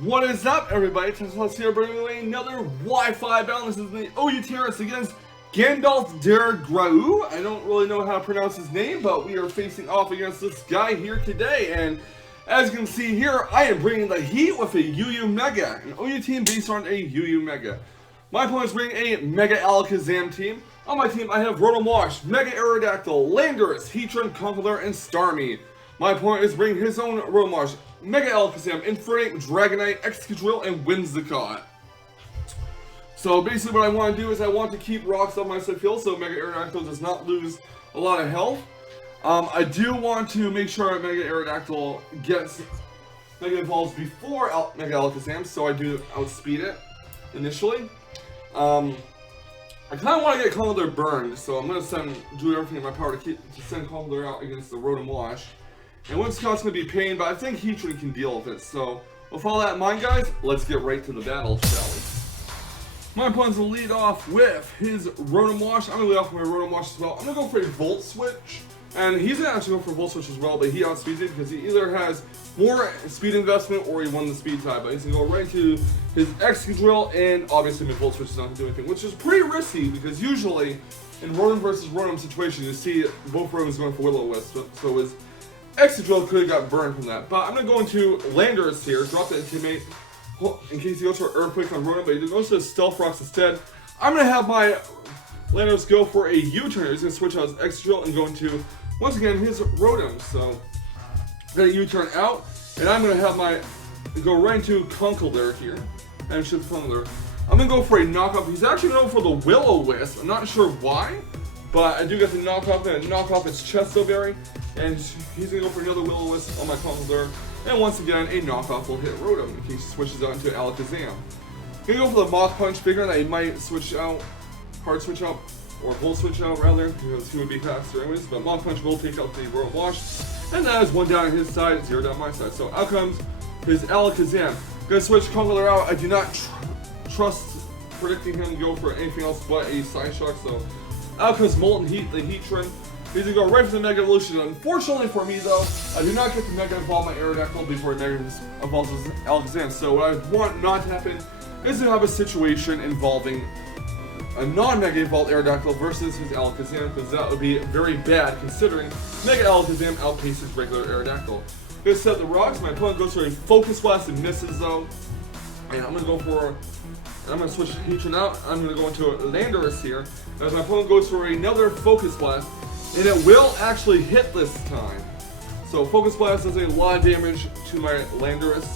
What is up, everybody? Tesla here, bringing away another Wi-Fi battle. This is the ORAS against GandalffDerGraue. I don't really know how to pronounce his name, but we are facing off against this guy here today. And as you can see here, I am bringing the heat with a UU Mega, an OU team based on a UU Mega. My opponent is bringing a Mega Alakazam team. On my team, I have Rotom, Mega Aerodactyl, Landorus, Heatran, Conkeldurr, and Starmie. My opponent is bringing his own Rotom, Mega Alakazam, Infernape, Dragonite, Excadrill, and Whimsicott. So basically what I want to do is I want to keep rocks on my side field so Mega Aerodactyl does not lose a lot of health. I do want to make sure Mega Aerodactyl gets Mega Evolves before Mega Alakazam, so I do outspeed it initially. I kind of want to get Conkeldurr burned, so I'm going to do everything in my power to send Conkeldurr out against the Rotom. And Whimsicott's going to be pain, but I think Heatran can deal with it. So, with all that in mind, guys, let's get right to the battle, shall we? My opponent's going to lead off with his Rotom. I'm going to lead off with my Rotom as well. I'm going to go for a Volt Switch. And he's going to actually go for a Volt Switch as well, but he outspeeds it because he either has more speed investment or he won the speed tie. But he's going to go right to his Excadrill, and obviously my Volt Switch is not going to do anything, which is pretty risky because usually in Rotom versus Rotom situation, you see both Rotoms going for Will-O-Wisp. So his Excadrill could have got burned from that. But I'm going to go into Landorus here, drop that teammate in case he goes for Earthquake on Rotom, but he goes to Stealth Rocks instead. I'm going to have my Landorus go for a U-turn. He's going to switch out his Excadrill and go into, once again, his Rotom. So, I'm going to U-turn out, and I'm going to have my, go right into Conkeldurr here. And shoot the Conkeldurr. I'm going to go for a knockoff. He's actually going for the Will-O-Wisp. I'm not sure why, but I do get the knockoff and knock off its Chesto Berry. And he's going to go for another Will-O-Wisp on my Conkeldurr. And once again, a knockoff will hit Rotom in case he switches out into Alakazam. Going to go for the Mach Punch, figuring that he might switch out, hard switch out, or Volt Switch out rather, because he would be faster anyways. But Mach Punch will take out the Rotom. And that is one down on his side, 0 down on my side. So out comes his Alakazam. Going to switch Conkeldurr out. I do not trust predicting him to go for anything else but a Side Shock. So out comes Molten Heat, the Heatran. He's going to go right for the Mega Evolution. Unfortunately for me, though, I do not get to Mega Evolve my Aerodactyl before he Mega Evolves his Alakazam. So what I want not to happen is to have a situation involving a non-Mega Evolved Aerodactyl versus his Alakazam, because that would be very bad considering Mega Alakazam outpaces regular Aerodactyl. Going to set the rocks. My opponent goes for a Focus Blast and misses, though. And I'm going to go for... I'm going to switch Heatran out. I'm going to go into Landorus here. As my opponent goes for another Focus Blast. And it will actually hit this time. So Focus Blast does a lot of damage to my Landorus.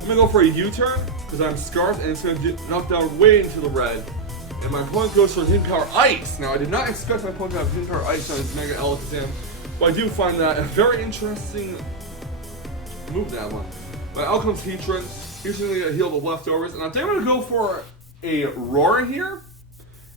I'm going to go for a U-turn because I'm Scarfed and it's going to get knocked down way into the red. And my opponent goes for Hidden Power Ice. Now I did not expect my opponent to have Hidden Power Ice on his Mega Alakazam. But I do find that a very interesting move, that one. But out comes Heatran. Heatran's going to heal the leftovers. And I think I'm going to go for a Roar here.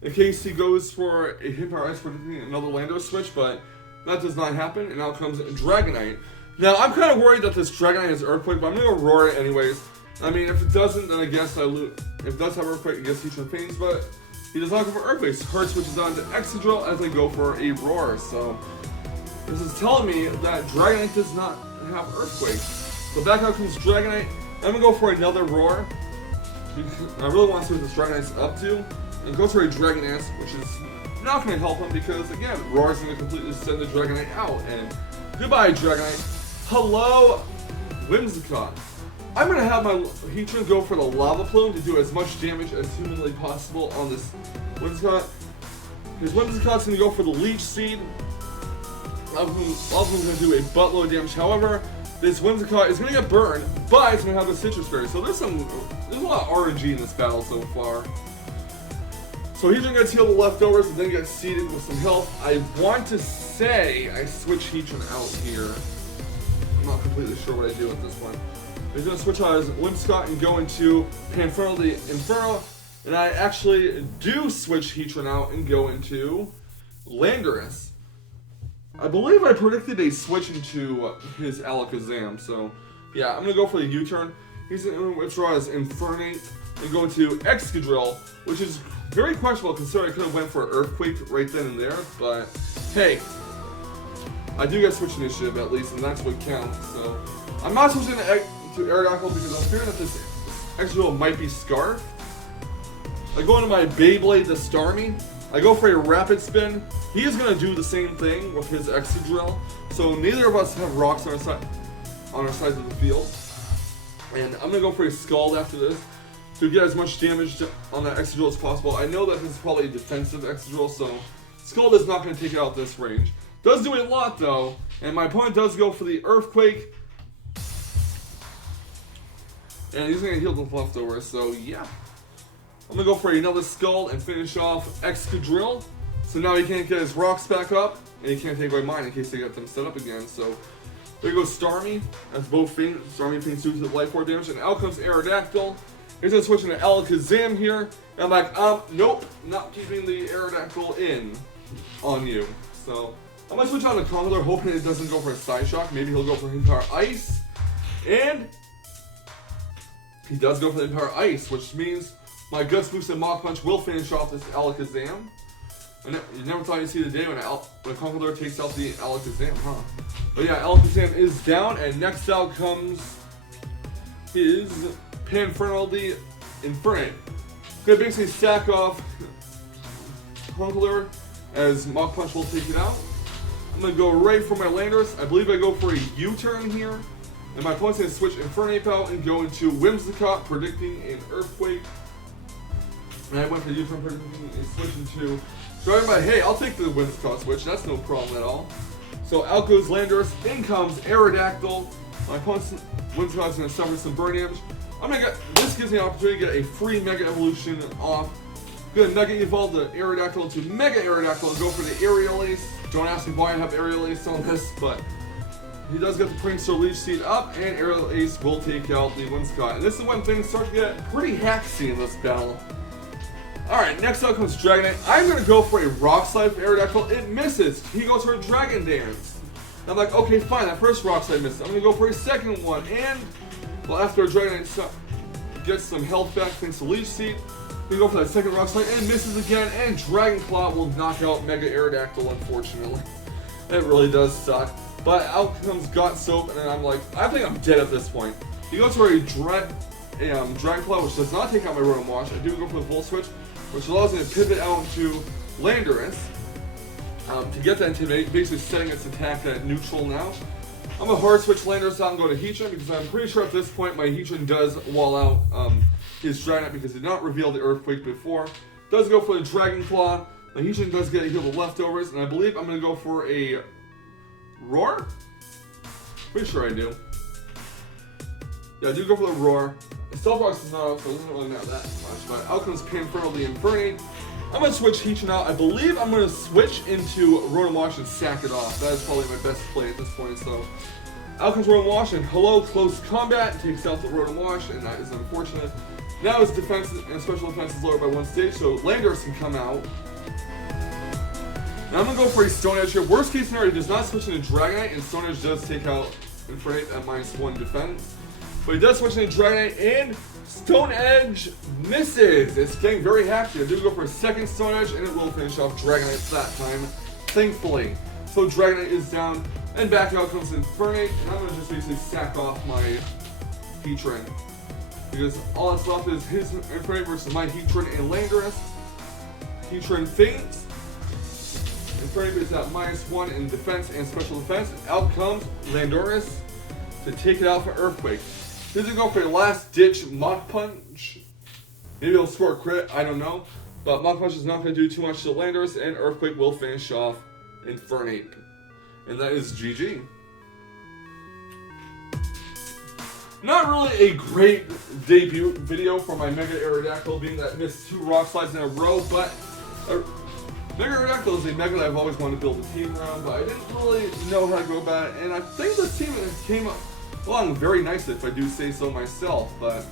In case he goes for a Hidden Power Ice for another Landorus switch, but that does not happen, and out comes Dragonite. Now, I'm kind of worried that this Dragonite has Earthquake, but I'm going to Roar it anyways. I mean, if it doesn't, then I guess I lose. If it does have Earthquake, I guess Heatran faints, but he does not go for Earthquake. Hard switches on to Excadrill as I go for a Roar, so this is telling me that Dragonite does not have Earthquake. So back out comes Dragonite. I'm going to go for another Roar. I really want to see what this Dragonite's up to. And goes for a Dragon Dance, which is not going to help him because, again, Roar is going to completely send the Dragonite out. And goodbye, Dragonite. Hello, Whimsicott. I'm going to have my Heatran go for the Lava Plume to do as much damage as humanly possible on this Whimsicott. Because Whimsicott's going to go for the Leech Seed. Lava Plume's going to do a buttload of damage. However, this Whimsicott is going to get burned, but it's going to have a Citrus Berry. So there's a lot of RNG in this battle so far. So Heatran gets heal the leftovers and then gets seeded with some health. I want to say I switch Heatran out here. I'm not completely sure what I do at this point. He's going to switch out his Whimsicott and go into Panfernal the Inferno. And I actually do switch Heatran out and go into Landorus. I believe I predicted a switch into his Alakazam. So yeah, I'm going to go for the U-turn. He's going to withdraw his Infernape and go into Excadrill, which is very questionable considering I could have went for an Earthquake right then and there, but hey, I do get switch initiative at least, and that's what counts. So I'm not switching to to Aerodactyl because I'm fearing that this Excadrill might be Scarf. I go into my Beyblade to Starmie. I go for a Rapid Spin. He is going to do the same thing with his Excadrill. So neither of us have rocks on our sides of the field. And I'm going to go for a Scald after this to get as much damage on that Excadrill as possible. I know that this is probably a defensive Excadrill, so Scald is not going to take it out this range. Does do a lot though, and my opponent does go for the Earthquake. And he's going to heal the leftovers, so yeah. I'm going to go for another Scald and finish off Excadrill. So now he can't get his rocks back up, and he can't take away mine in case they get them set up again. So there goes Starmie, as both Starmie feigns 2 to life orb damage, and out comes Aerodactyl. He's going to switch into Alakazam here, and I'm like, nope, not keeping the Aerodactyl in on you. So I'm going to switch on to Conkeldurr, hoping it doesn't go for a Side Shock. Maybe he'll go for Empire Ice, and he does go for the Empire Ice, which means my Guts Boost and Mach Punch will finish off this Alakazam. You never thought you'd see the day when Conkeldurr takes out the Alakazam, huh? But yeah, Alakazam is down, and next out comes his Panfernal the Infernape. Gonna basically stack off Conkeldurr as Mach Punch will take it out. I'm gonna go right for my Landorus. I believe I go for a U-turn here. And my opponent's gonna switch Infernape out and go into Whimsicott, predicting an Earthquake. And I went for U-turn predicting and switch into Dragon. But hey, I'll take the Whimsicott switch, that's no problem at all. So out goes Landorus, in comes Aerodactyl. My opponent's Whimsicott's gonna suffer some burn damage. This gives me an opportunity to get a free Mega Evolution off. I'm gonna Mega Evolve the Aerodactyl into Mega Aerodactyl and go for the Aerial Ace. Don't ask me why I have Aerial Ace on this, but he does get the Prankster Leech Seed up, and Aerial Ace will take out the Whimsicott. And this is when things start to get pretty hacksy in this battle. Alright, next up comes Dragonite. I'm going to go for a Rock Slide for Aerodactyl. It misses. He goes for a Dragon Dance. And I'm like, okay, fine, that first Rock Slide misses. I'm going to go for a second one. And, well, after a Dragonite gets some health back thanks to Leech Seed, we go for that second Rock Slide, and misses again. And Dragon Claw will knock out Mega Aerodactyl, unfortunately. It really does suck. But out comes Got Soap, and I'm like, I think I'm dead at this point. He goes for a Dragon Claw, which does not take out my Rotom Wash. I do go for the Volt Switch, which allows me to pivot out to Landorus to get that Intimidate, basically setting its attack at neutral now. I'm going to hard switch Landorus out and go to Heatran, because I'm pretty sure at this point my Heatran does wall out his Dragonite because it did not reveal the Earthquake before. Does go for the Dragon Claw. The Heatran does get a heal the leftovers, and I believe I'm going to go for a Roar? Pretty sure I do. Yeah, I do go for the Roar. Stealth Rocks is not up, so it doesn't really matter that much. But out comes Panfernal the Infernape. I'm going to switch Heatran out. I believe I'm going to switch into Rotom Wash and sack it off. That is probably my best play at this point. So out comes Rotom Wash, and hello, close combat. Takes out the Rotom Wash, and that is unfortunate. Now his defense and special defense is lowered by 1 stage, so Landorus can come out. Now I'm going to go for a Stone Edge here. Worst case scenario, he does not switch into Dragonite, and Stone Edge does take out Infernape at -1 defense. But he does switch into Dragonite, and Stone Edge misses. It's getting very hacky. I do go for a second Stone Edge, and it will finish off Dragonite that time, thankfully. So Dragonite is down, and back out comes Infernape, and I'm going to just basically sack off my Heatran. Because all that's left is his Infernape versus my Heatran and Landorus. Heatran faints. Infernape is at -1 in defense and special defense. And out comes Landorus to take it out for Earthquake. Does he go for a last ditch Mach Punch? Maybe he'll score a crit, I don't know. But Mach Punch is not going to do too much to Landorus, and Earthquake will finish off Infernape. And that is GG. Not really a great debut video for my Mega Aerodactyl, being that it missed 2 Rock Slides in a row, but Mega Aerodactyl is a Mega that I've always wanted to build a team around, but I didn't really know how to go about it, and I think this team came along very nicely, if I do say so myself, but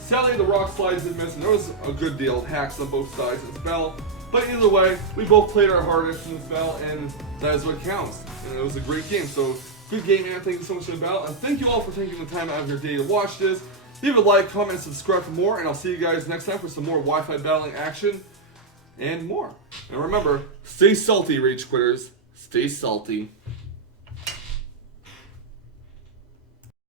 sadly the Rock Slides did miss, and there was a good deal of hacks on both sides of this battle, but either way, we both played our hardest in this battle, and that is what counts, and it was a great game. So good game, man. Thank you so much for the battle, and thank you all for taking the time out of your day to watch this. Leave a like, comment, and subscribe for more, and I'll see you guys next time for some more Wi-Fi battling action and more. And remember, stay salty, Rage Quitters. Stay salty.